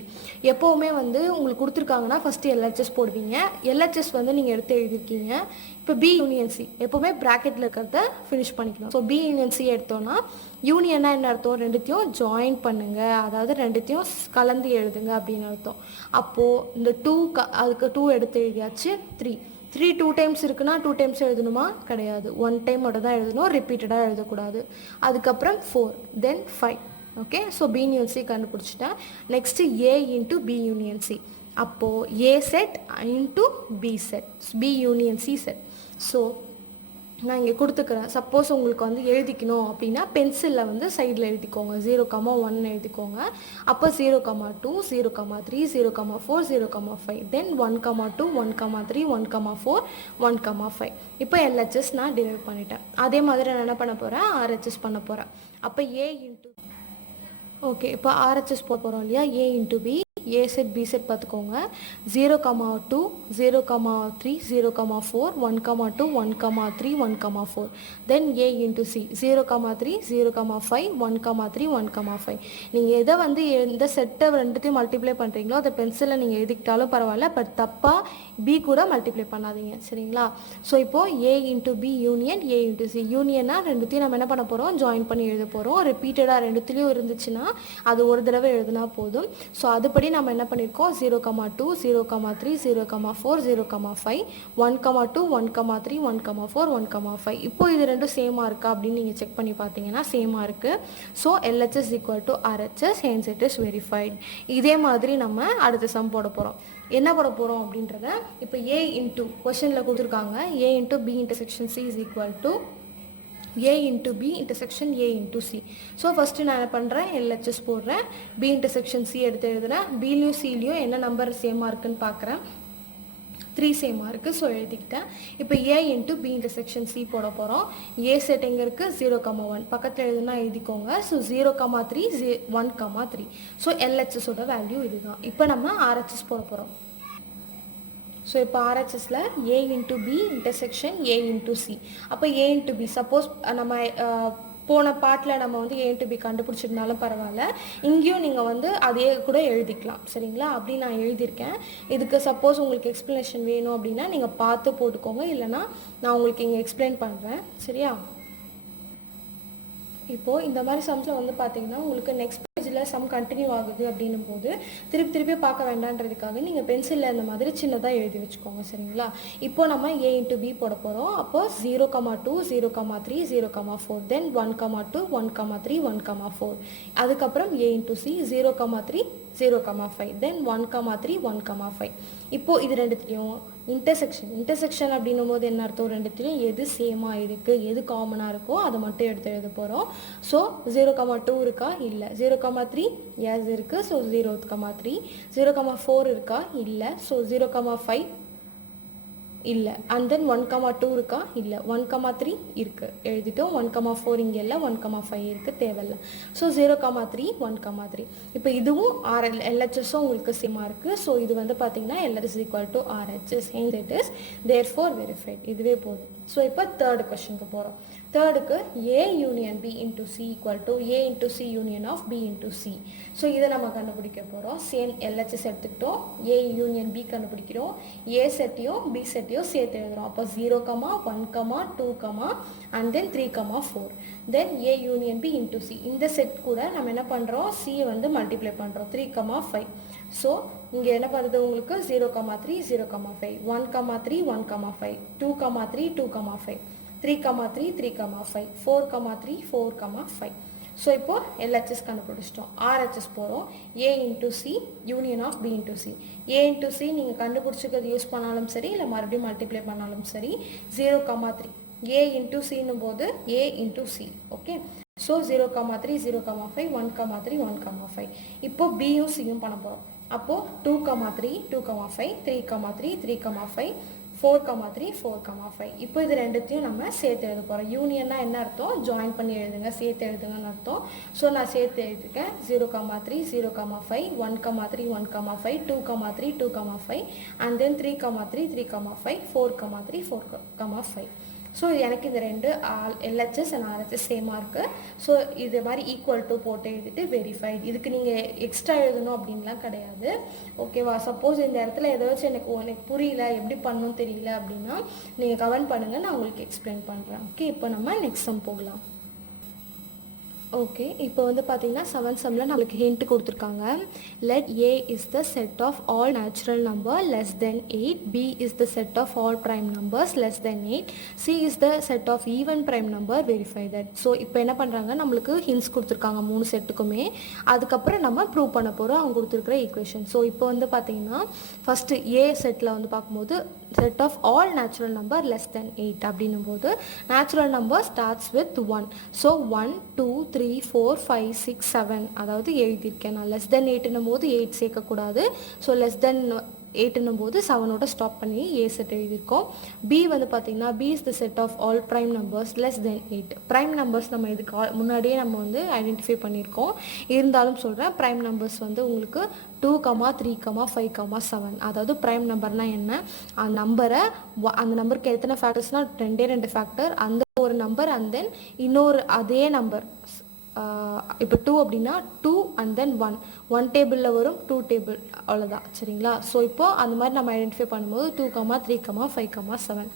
எப்போவுமே வந்து உங்களுக்கு கொடுத்துருக்காங்கன்னா ஃபஸ்ட்டு எல்ஹெச்எஸ் போடுவீங்க. எல்ஹெச்எஸ் வந்து நீங்கள் எடுத்து எழுதிருக்கீங்க. இப்போ பி யூனியன் சி எப்போவுமே ப்ராக்கெட்டில் இருக்கிறத ஃபினிஷ் பண்ணிக்கணும். ஸோ பி யூனியன் சி எடுத்தோன்னா யூனியன்னா என்ன அர்த்தம், ரெண்டுத்தையும் ஜாயின் பண்ணுங்கள், அதாவது ரெண்டுத்தையும் கலந்து எழுதுங்க அப்படின்னு அர்த்தம். அப்போது இந்த 2 அதுக்கு 2 எடுத்து எழுதியாச்சு. 3 2 டைம்ஸ் இருக்குன்னா 2 டைம்ஸ் எழுதணுமா, கிடையாது, 1 டைம் மட்டும் தான் எழுதணும், ரிப்பீட்டடாக எழுதக்கூடாது. அதுக்கப்புறம் 4 then 5. Okay, so B union C கண்டுபிடிச்சிட்டேன். Next A into B union C. அப்போது A set into B set, B union C set. So நான் இங்கே கொடுத்துக்கிறேன். சப்போஸ் உங்களுக்கு வந்து எழுதிக்கணும் அப்படின்னா பென்சிலில் வந்து சைடில் எழுதிக்கோங்க, 0, 1 எழுதிக்கோங்க. அப்போ 0, 2, 0, 3, 0, 4, 0, 5, தென் 1, 2, 1, 3, 1, 4, 1, 5. இப்போ எல்ஹெச்எஸ் நான் டிரைவ் பண்ணிட்டேன். அதே மாதிரி நான் என்ன பண்ண போகிறேன், ஆர்ஹெச்எஸ் பண்ண போகிறேன். அப்போ ஏ இன்ட்டு, ஓகே, இப்போ ஆர்ஹெச்எஸ் போட போகிறோம் இல்லையா, ஏ இன்ட்டு பி, ஏ செட் பி செட் பார்த்துக்கோங்க. 0, 2, 0, 3, 0, 4, 1, 2, 1, 3, 1, 4. தென் ஏ இன்ட்டு சி, 0, 3, 0, 5, 1, 3, 1, 5. நீங்கள் எதை வந்து எந்த செட்டை ரெண்டுத்தையும் மல்டிப்ளை பண்ணுறீங்களோ அதை பென்சிலில் நீங்கள் எழுதிக்கிட்டாலும் பரவாயில்ல, பட் தப்பாக பி கூட மல்டிப்ளை பண்ணாதீங்க, சரிங்களா? ஸோ இப்போது A into B union A into C. யூனியன்னா ரெண்டுத்தையும் நம்ம என்ன பண்ண போகிறோம், ஜாயின் பண்ணி எழுத போகிறோம். ரிப்பீட்டடாக ரெண்டுத்துலேயும் இருந்துச்சுன்னா அது ஒரு தடவை எழுதுனா போதும். ஸோ அதுபடி நம்ம என்ன பண்ணியிருக்கோம் 0,2 0,3 0,4 0,5 1,2 1,3 1,4 1,5 இப்போ இது ரெண்டும் சேமாக இருக்கா அப்படின்னு நீங்கள் செக் பண்ணி பார்த்தீங்கன்னா சேமாக இருக்குது. So LHS equal to RHS, hence it is verified. இதே மாதிரி நம்ம அடுத்த சம் போட போகிறோம். என்ன போட போகிறோம் அப்படின்றத இப்போ A இன்ட்டு கொஷனில் கொடுத்துருக்காங்க A into B intersection C is equal to A into B intersection A into C. So first நான் என்ன பண்ணுறேன் LHS போடுறேன், B intersection C எடுத்து எழுதுறேன். Bலையும் Cலையும் என்ன நம்பர் சேமாக இருக்குன்னு பார்க்குறேன், 3 சேமாக இருக்குது. ஸோ எழுதிக்கிட்டேன். இப்போ A into B intersection C போட போகிறோம். A செட் எங்கே இருக்குது 0,1 பக்கத்தில் எழுதுனா எழுதிக்கோங்க. ஸோ 0,3 1,3. ஸோ LHSோட வேல்யூ இதுதான். இப்போ நம்ம RHS போட போகிறோம். ஸோ இப்போ RHSல A into B intersection A into C. அப்போ A into B சப்போஸ் நம்ம போன பார்ட்டில் நம்ம வந்து A into B கண்டுபிடிச்சிருந்தாலும் பரவாயில்ல, இங்கேயும் நீங்கள் வந்து அதே கூட எழுதிக்கலாம். சரிங்களா? அப்படி நான் எழுதியிருக்கேன். இதுக்கு சப்போஸ் உங்களுக்கு எக்ஸ்ப்ளனேஷன் வேணும் அப்படின்னா நீங்கள் பார்த்து போட்டுக்கோங்க, இல்லைனா நான் உங்களுக்கு இங்கே எக்ஸ்பிளைன் பண்ணுறேன். சரியா? இப்போது இந்த மாதிரி சம்ஸில் வந்து பார்த்தீங்கன்னா உங்களுக்கு நெக்ஸ்ட் பேஜில் சம் கண்டினியூ ஆகுது அப்படின்னும் போது திருப்பி பார்க்க வேண்டான்றதுக்காக நீங்கள் பென்சிலில் இந்த மாதிரி சின்னதாக எழுதி வச்சுக்கோங்க. சரிங்களா? இப்போ நம்ம A into B போட போகிறோம். அப்போது 0,2 0,3 0,4 தென் 1,2 1,3 1,4 அதுக்கப்புறம் A into C 0,3 0,5 தென் 1,3 1,5. இப்போது இது ரெண்டுத்துலேயும் இன்டர்செக்ஷன் அப்படின்னும் போது என்ன அர்த்தம், ரெண்டுத்துலேயும் எது சேமாக இருக்குது எது காமனாக இருக்கோ அதை மட்டும் எடுத்து எழுத போகிறோம். ஸோ 0,2 இருக்கா, இல்லை. 0,3 எஸ் இருக்குது. ஸோ 0,3. 0,4 இருக்கா, இல்லை. ஸோ 0,5 இல்லை. அண்ட் தென் 1,2 இருக்கா, இல்லை. 1,3 இருக்குது, எழுதிட்டோம். 1,4 இங்கே இல்லை. 1,5 இருக்குது, தேவையில்லை. ஸோ 0,3 1,3. இப்போ இதுவும் LHSம் உங்களுக்கு சேமாக இருக்குது. ஸோ இது வந்து பார்த்தீங்கன்னா LHS equal to RHS, hence it is therefore verified. இதுவே போதும். ஸோ இப்போ தேர்டு கொஸ்டினுக்கு போகிறோம். தேர்டுக்கு A union B into C equal to A into C union of B into C. So இதை நம்ம கண்டுபிடிக்க போகிறோம். சேம் LHS எடுத்துக்கிட்டோம், A union B கண்டுபிடிக்கிறோம். A செட்டையும் B செட்டையும் சேர்த்து எழுதுகிறோம். அப்போ 0,1, 2, and then 3,4. Then A union B into C. இந்த செட் கூட நம்ம என்ன பண்ணுறோம், C வந்து மல்டிப்ளை பண்ணுறோம் 3,5. ஸோ இங்கே என்ன பண்ணுறது உங்களுக்கு 0,3 0,5 1,3 1,5 2,3 2,5 3,3 3,5 4,3 4,5. ஸோ இப்போது LHS கண்டுபிடிச்சிட்டோம். RHS போகிறோம். A into C union of B into C. A into C நீங்கள் கண்டுபிடிச்சிக்கிறது யூஸ் பண்ணாலும் சரி, இல்லை மறுபடியும் மல்டிப்ளை பண்ணாலும் சரி. 0,3 A into Cன்னும் போது A into C. Okay. So 0,3 0,5 1,3 1,5. இப்போது Bயும் Cயும் பண்ண போகிறோம். அப்போது 2,3 2,5 3,3 3,5 4,3 4,5. இப்போ இது ரெண்டுத்தையும் நம்ம சேர்த்து எழுத போகிறோம். யூனியன்னா என்ன அர்த்தம், ஜாயின் பண்ணி எழுதுங்க, சேர்த்து எழுதுங்கன்னு அர்த்தம். ஸோ நான் சேர்த்து எழுதிருக்கேன். 0,3 0,5 1,3 1,5 2,3 2,5 அண்ட் தென் 3,3 3,5 4,3 4,5. ஸோ எனக்கு இந்த ரெண்டு LHS அண்ட் RHS சேமாக இருக்குது. ஸோ இது மாதிரி ஈக்குவல் டு போட்டு எழுதிட்டு வெரிஃபைட். இதுக்கு நீங்கள் எக்ஸ்ட்ரா எழுதணும் அப்படின்லாம் கிடையாது. ஓகேவா? சப்போஸ் இந்த இடத்துல ஏதாச்சும் எனக்கு புரியல, எப்படி பண்ணணும் தெரியல அப்படின்னா நீங்கள் கமெண்ட் பண்ணுங்கள், நான் உங்களுக்கு எக்ஸ்பிளைன் பண்ணுறேன். ஓகே. இப்போ நம்ம நெக்ஸ்ட் சம் போகலாம். ஓகே. இப்போ வந்து பார்த்தீங்கன்னா 7th சம்மில் நம்மளுக்கு ஹிண்ட் கொடுத்துருக்காங்க. Let A is the set of all natural number less than 8, B is the set of all prime numbers less than 8, C is the set of even prime number, verify that. So இப்போ என்ன பண்ணுறாங்க, நம்மளுக்கு ஹிண்ட்ஸ் கொடுத்துருக்காங்க 3 செட்டுக்குமே. அதுக்கப்புறம் நம்ம ப்ரூவ் பண்ண போகிறோம் அவங்க கொடுத்துருக்குற ஈக்குவேஷன். ஸோ இப்போ வந்து பார்த்தீங்கன்னா ஃபஸ்ட்டு A செட்டில் வந்து பார்க்கும்போது set of all natural number less than 8 அப்படின்னும் போது natural number starts with 1. So 1 2 3 4 5 6 7 அதாவது எழுதியிருக்கேன் நான். லெஸ் தென் 8ன்னும் போது 8 சேர்க்கக்கூடாது. ஸோ லெஸ் தென் 8ன்னும் போது 7ஓட ஸ்டாப் பண்ணி A செட் எழுதியிருக்கோம். B வந்து பார்த்தீங்கன்னா B is the set of all prime numbers less than 8. Prime numbers நம்ம இதுக்கு முன்னாடியே நம்ம வந்து ஐடென்டிஃபை பண்ணியிருக்கோம். இருந்தாலும் சொல்கிறேன், ப்ரைம் நம்பர்ஸ் வந்து உங்களுக்கு 2, 3, 5, 7. அதாவது ப்ரைம் நம்பர்னால் என்ன, அந்த நம்பரை அந்த நம்பருக்கு எத்தனை ஃபேக்டர்ஸ்னால் 2 ஃபேக்டர், அந்த ஒரு நம்பர் அண்ட் தென் இன்னொரு அதே நம்பர். இப்போ 2 அப்படின்னா 2 அண்ட் தென் 1 டேபிளில் வரும், 2 டேபிள், அவ்வளோதான். சரிங்களா? ஸோ இப்போது அந்த மாதிரி நம்ம ஐடென்டிஃபை பண்ணும்போது 2, 3, 5, 7.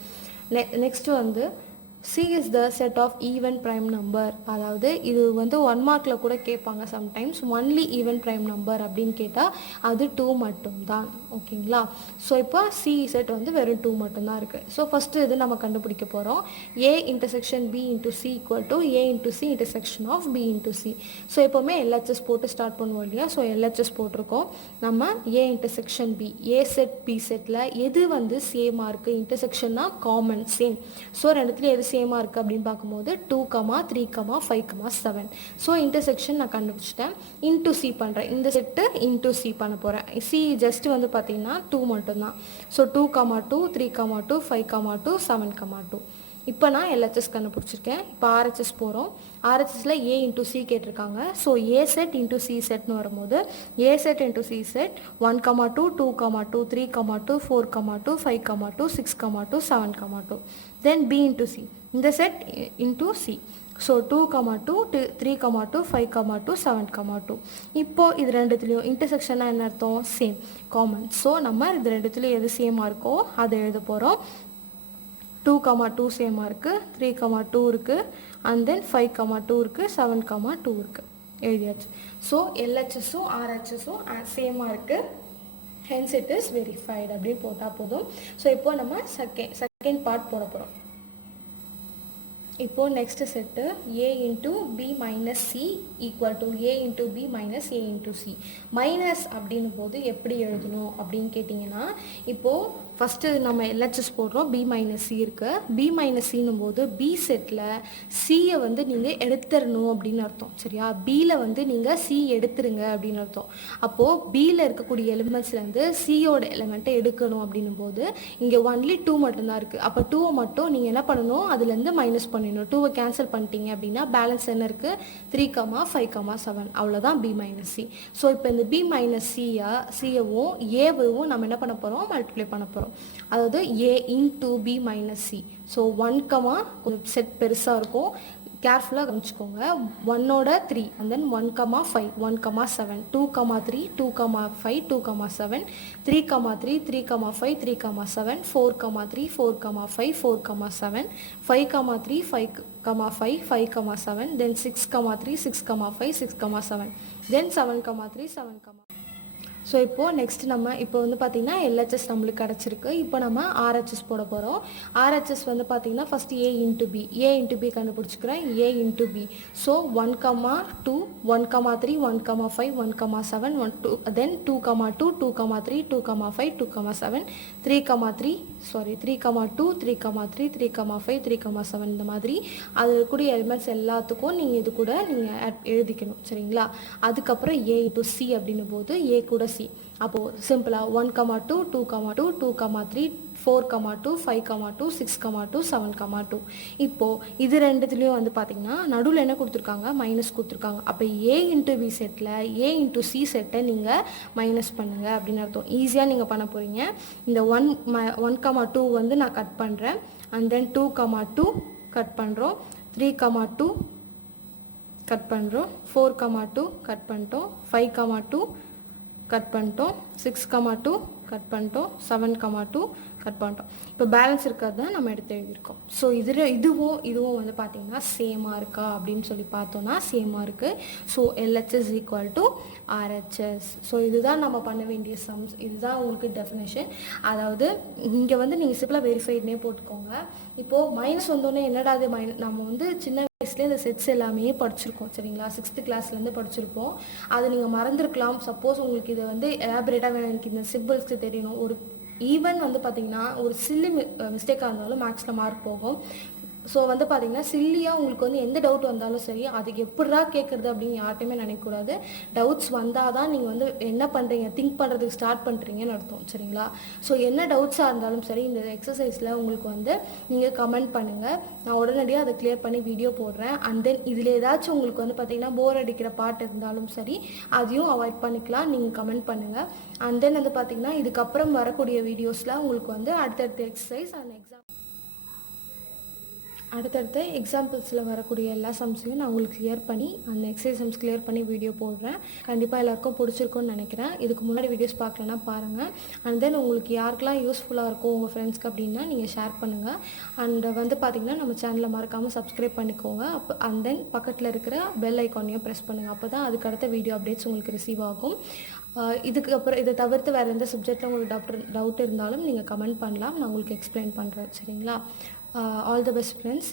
நெக்ஸ்ட்டு வந்து C is the set of even prime number. அதாவது இது வந்து 1 மார்க்கில் கூட கேட்பாங்க sometimes. Only even prime number அப்படின்னு கேட்டால் அது 2 மட்டும்தான். ஓகேங்களா? ஸோ இப்போ C செட் வந்து வெறும் 2 மட்டும்தான் இருக்குது. ஸோ ஃபஸ்ட்டு இது நம்ம கண்டுபிடிக்க போகிறோம். A intersection B into C equal to A into C intersection of B into C. So எப்போவுமே LHS போட்டு ஸ்டார்ட் பண்ணுவோம் இல்லையா? ஸோ LHS போட்டிருக்கோம். நம்ம A intersection B, A set B செட்டில் எது வந்து சேமாக இருக்குது? இன்டர்செக்ஷன்னா காமன் சேம். ஸோ ரெண்டுத்துலேயும் எது சேமாக இருக்குது அப்படின்னு பார்க்கும்போது 2, 3, 5, 7. ஸோ இன்டர்செக்ஷன் நான் கண்டுபிடிச்சிட்டேன். இன்டூ சி பண்ணுறேன். இந்த செட்டு இன்டூ சி பண்ண போகிறேன். சி ஜஸ்ட் வந்து பார்த்தீங்கன்னா 2 மட்டும்தான். ஸோ 2, 2, 3, 2, 5, 2, 7, 2. இப்போ நான் LHS கண்டுபிடிச்சிருக்கேன். இப்போ RHS போகிறோம். RHSல A இன்டூ சி கேட்டிருக்காங்க. So A set into C செட்னு வரும்போது A set into C set 1, 2, 2, 2, 3, 2, 4, 2, 5, 2, 6, 2, 7, 2. Then B into C, இந்த செட் இன்டூ சி. ஸோ 2, 2, 3, 2, 5, 2, 7, 2. இப்போது இது ரெண்டுத்துலேயும் இன்டர்செக்ஷனாக என்ன அர்த்தம்? Same, common. ஸோ நம்ம இது ரெண்டுத்துலேயும் எது சேமாக இருக்கோ அதை எழுத போகிறோம். 2, 2 சேமாக இருக்குது, 3, 2 இருக்குது, அண்ட் தென் 5, 2 இருக்குது, 7, 2 இருக்குது. எழுதியாச்சு. ஸோ LHSும் RHSும் சேமாக இருக்குது. ஹென்ஸ் இட் இஸ் வெரிஃபைடு அப்படின்னு போட்டால் போதும். ஸோ இப்போ நம்ம செகண்ட் பார்ட் போட போகிறோம். இப்போது next set A into B minus C equal to A into B minus A into C. Minus அப்படின்னும் போது எப்படி எழுதணும் அப்படின்னு கேட்டிங்கன்னா, இப்போது ஃபஸ்ட்டு நம்ம LHS போடுறோம். B மைனஸ் C இருக்குது. B மைனஸ் சின்னும் போது B செட்டில் சியை வந்து நீங்கள் எடுத்துடணும் அப்படின்னு அர்த்தம். சரியா? பியில் வந்து நீங்கள் C எடுத்துருங்க அப்படின்னு அர்த்தம். அப்போது பியில் இருக்கக்கூடிய எலிமெண்ட்ஸ்லேருந்து சியோட எலிமெண்ட்டை எடுக்கணும் அப்படின்னும் போது இங்கே ஒன்லி 2 மட்டும்தான் இருக்குது. அப்போ 2 மட்டும் நீங்கள் என்ன பண்ணணும்? அதுலேருந்து மைனஸ் பண்ணிடணும். 2 கேன்சல் பண்ணிட்டீங்க அப்படின்னா பேலன்ஸ் என்ன இருக்குது? 3, 5, 7. அவ்வளோதான் B மைனஸ் C. ஸோ இப்போ இந்த B மைனஸ் சியவும் ஏவும் நம்ம என்ன பண்ண போகிறோம்? மல்டிப்ளை பண்ண போகிறோம். அதாவது A into B minus C. So 1, set பெருசாக இருக்கும், கேர்ஃபுல்லாக கவனிச்சுக்கோங்க. 1ஓட 3 and then 1, 5, 1, 7, 2, 3, 2, 5, 2, 7, 3, 3, 3, 5, 3, 7, 4, 3, 4, 5, 4, 7, 5, 3, 5, 5, 7, then 6, 3, 6, 5, 6, 7, then 7, 3, 7. So இப்போது நெக்ஸ்ட் நம்ம இப்போ வந்து பார்த்திங்கன்னா LHS நம்மளுக்கு கிடச்சிருக்கு. இப்போ நம்ம RHS போட போகிறோம். RHS வந்து பார்த்திங்கன்னா first A into B. A into B கண்டுபிடிச்சிக்கிறேன். A into B. So 1, 2, 1, 3, 1, 5, 1, 7, 1, 2, தென் 2, 2, 2, 3, 2, 5, 2, 7, 3, 2, 3, 5, 3, 7. இந்த மாதிரி அது இருக்கக்கூடிய எலிமெண்ட்ஸ் எல்லாத்துக்கும் நீங்கள் இது கூட நீங்கள் எழுதிக்கணும். சரிங்களா? அதுக்கப்புறம் A இன்ட்டு C அப்படின்னும் போது A கூட C. அப்போது சிம்பிளாக 1, 2, 2, 2, 2, 3, 4, 2, 5, 2, 6, 2, 7, 2. இப்போது இது ரெண்டுத்துலேயும் வந்து பார்த்திங்கன்னா நடுவில் என்ன கொடுத்துருக்காங்க? மைனஸ் கொடுத்துருக்காங்க. அப்போ A into B settle A into C செட்டை நீங்கள் மைனஸ் பண்ணுங்கள் அப்படின்னு அர்த்தம். ஈஸியாக நீங்கள் பண்ண போகிறீங்க. இந்த 1, 2 வந்து நான் கட் பண்ணுறேன். அண்ட் தென் 2, 2 கட் பண்ணுறோம். 3, 2 கட் பண்ணுறோம். 4, 2 கட் பண்ணிட்டோம். 5, 2 கட் பண்ணிட்டோம். 6, 2 கட் பண்ணிட்டோம். 7, 2 கட் பண்ணிட்டோம். இப்போ பேலன்ஸ் இருக்கிறது தான் நம்ம எடுத்து எழுதியிருக்கோம். ஸோ இதுவும் வந்து பார்த்திங்கன்னா சேமாக இருக்கா அப்படின்னு சொல்லி பார்த்தோன்னா சேமாக இருக்குது. So LHS equal to RHS. So இதுதான் நம்ம பண்ண வேண்டிய சம்ஸ். இதுதான் உங்களுக்கு டெஃபினேஷன். அதாவது இங்கே வந்து நீங்கள் சிம்பிளாக வெரிஃபைட்னே போட்டுக்கோங்க. இப்போது மைனஸ் வந்தோடனே என்னடா அது நம்ம வந்து சின்ன வயசுலேயே இந்த செட்ஸ் எல்லாமே படிச்சிருக்கோம். சரிங்களா? 6th கிளாஸ்லேருந்து படிச்சிருப்போம். அது நீங்கள் மறந்துருக்கலாம். சப்போஸ் உங்களுக்கு இதை வந்து எலாபரேட்டாக வேணும், எனக்கு இந்த சிம்பிள்ஸ்க்கு தெரியணும். ஒரு ஈவன் வந்து பார்த்திங்கன்னா ஒரு சில்லி மிஸ்டேக்காக இருந்தாலும் மேக்ஸில் மார்க் போகும். ஸோ வந்து பார்த்திங்கன்னா சில்லியாக உங்களுக்கு வந்து எந்த டவுட் வந்தாலும் சரி, அதுக்கு எப்படிடா கேட்குறது அப்படின்னு யார்ட்டையுமே நினைக்கக்கூடாது. டவுட்ஸ் வந்தால் தான் நீங்கள் வந்து என்ன பண்ணுறீங்க, திங்க் பண்ணுறதுக்கு ஸ்டார்ட் பண்ணுறீங்கன்னு அர்த்தம். சரிங்களா? ஸோ என்ன டவுட்ஸாக இருந்தாலும் சரி இந்த எக்ஸசைஸில் உங்களுக்கு வந்து நீங்கள் கமெண்ட் பண்ணுங்கள். நான் உடனடியாக அதை கிளியர் பண்ணி வீடியோ போடுறேன். அண்ட் தென் இதில் ஏதாச்சும் உங்களுக்கு வந்து பார்த்திங்கன்னா போர் அடிக்கிற பாட்டு இருந்தாலும் சரி அதையும் அவாய்ட் பண்ணிக்கலாம். நீங்கள் கமெண்ட் பண்ணுங்கள். அண்ட் தென் வந்து பார்த்திங்கன்னா இதுக்கப்புறம் வரக்கூடிய வீடியோஸில் உங்களுக்கு வந்து அடுத்தடுத்த எக்ஸசைஸ் அண்ட் அடுத்தடுத்த எக்ஸாம்பிள்ஸில் வரக்கூடிய எல்லா சம்ஸையும் நான் உங்களுக்கு கிளியர் பண்ணி அந்த எக்ஸசைஸ் சம்ஸ் கிளியர் பண்ணி வீடியோ போடுறேன். கண்டிப்பாக எல்லாருக்கும் பிடிச்சிருக்கும்னு நினைக்கிறேன். இதுக்கு முன்னாடி வீடியோஸ் பார்க்கலன்னா பாருங்கள். அண்ட் தென் உங்களுக்கு யாருக்கெல்லாம் யூஸ்ஃபுல்லாக இருக்கும் உங்கள் ஃப்ரெண்ட்ஸ்க்கு அப்படின்னா நீங்கள் ஷேர் பண்ணுங்கள். அண்ட் வந்து பார்த்திங்கன்னா நம்ம சேனலை மறக்காமல் சப்ஸ்கிரைப் பண்ணிக்கோங்க. அண்ட் தென் பக்கத்தில் இருக்கிற பெல் ஐக்கானையும் ப்ரெஸ் பண்ணுங்கள். அப்போ தான் அதுக்கு அடுத்த வீடியோ அப்டேட்ஸ் உங்களுக்கு ரிசீவ் ஆகும். இதுக்கப்புறம் இதை தவிர்த்து வேறு எந்த சப்ஜெக்டில் உங்களுக்கு டவுட் இருந்தாலும் நீங்கள் கமெண்ட் பண்ணலாம். நான் உங்களுக்கு எக்ஸ்பிளைன் பண்ணுறேன். சரிங்களா? All the best friends.